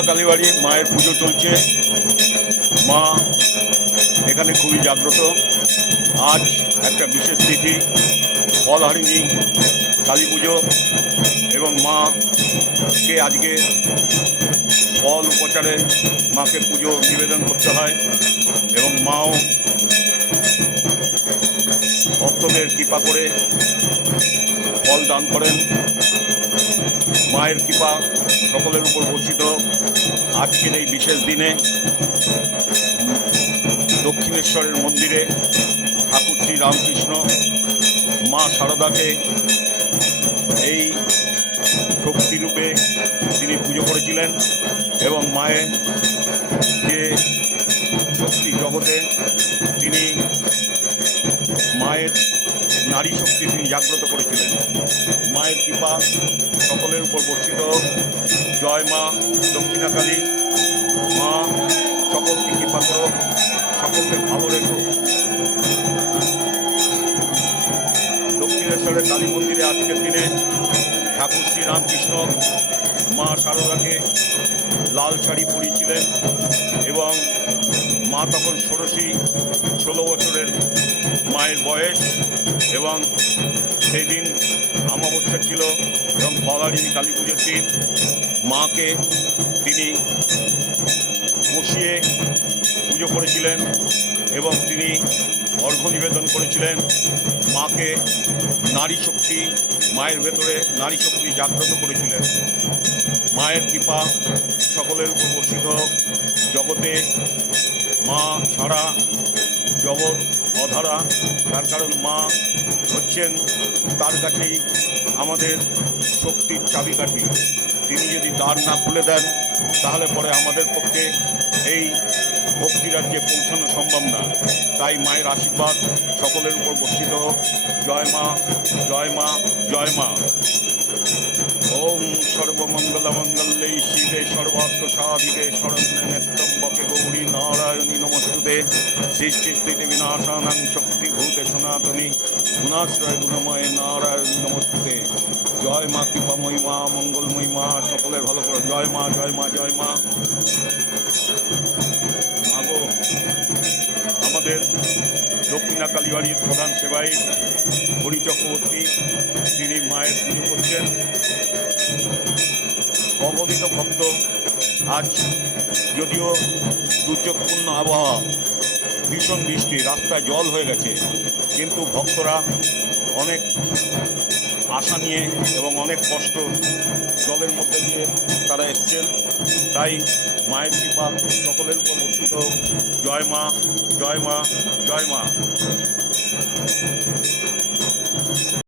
দক্ষিণা কালীবাড়ি, মায়ের পুজো চলছে। মা, এখানে খুবই জাগ্রত। আজ একটা বিশেষ তিথি ফলহারিণী কালী পুজো, এবং মাকে আজকে ফল উপচারে মাকে পুজো নিবেদন করতে হয়, এবং মাও ভক্তদের কৃপা করে ফল দান করেন। মায়ের কৃপা সকলের উপর বর্ষিত। আজকের এই বিশেষ দিনে দক্ষিণেশ্বরের মন্দিরে ঠাকুর শ্রী রামকৃষ্ণ, মা শারদাকে এই শক্তিরূপে তিনি পুজো করেছিলেন এবং মায়ের যে শক্তি জগতে তিনি মায়ের নারী শক্তি তিনি জাগ্রত করেছিলেন। মায়ের কৃপা সকলের উপর বর্ষিত জয় মা দক্ষিণাকালী। মা সকলকে কৃপা করো সকলকে ভালো রেখো। দক্ষিণেশ্বরের কালী মন্দিরে আজকের দিনে ঠাকুর শ্রী রামকৃষ্ণ মা সারদাকে লাল শাড়ি পরিয়েছিলেন এবং মা তখন ষোড়শী ষোলো বছরের মায়ের বয়স এবং সেই দিন আমাবস্যা ছিল এবং ফলারিণী কালী পুজোর দিন মাকে তিনি বসিয়ে পুজো করেছিলেন এবং তিনি অর্ঘ্য নিবেদন করেছিলেন। মাকে নারী শক্তি, মায়ের ভেতরে নারী শক্তি জাগ্রত করেছিলেন। মায়ের কৃপা সকলের উপর বর্ষিত জগতে মা ছাড়া জগৎ অধারা, তার কারণ মা হচ্ছেন তার কাছেই আমাদের শক্তির চাবিকাঠি। তিনি যদি দ্বার না খুলে দেন, তাহলে পরে আমাদের পক্ষে এই ভক্তিরাজ্যে পৌঁছানো সম্ভব না। তাই মায়ের আশীর্বাদ সকলের উপর বর্ষিত হোক। জয় মা জয় মা জয় মা। ওম সর্বমঙ্গলমঙ্গলে শিবে সর্বার্থ সাধিকে শরণ্যে নেত্রম্বকে গৌরী নারায়ণী নমস্তুতে। সৃষ্টি স্থিতি বিনাশানাং শক্তিভূতে সনাতনী গুণাশ্রয় গুণময় নারায়ণী নমস্তুতে। জয় মা কৃপাময়ী মা মঙ্গলময়ী মা সকলের ভালো করো। জয় মা জয় মা জয় মা। মাগো, আমাদের দক্ষিণা কালীবাড়ির প্রধান সেবাই হরি চক্রবর্তী তিনি মায়ের পুজো করছেন। অবনীত ভক্ত আজ যদিও দুর্যোগপূর্ণ আবহাওয়া, ভীষণ বৃষ্টি, রাস্তায় জল হয়ে গেছে, কিন্তু ভক্তরা অনেক আশা নিয়ে এবং অনেক কষ্ট করছেন তাই মায়ের কৃপা সকলের উপর বর্ষিত। জয় মা জয় মা জয় মা।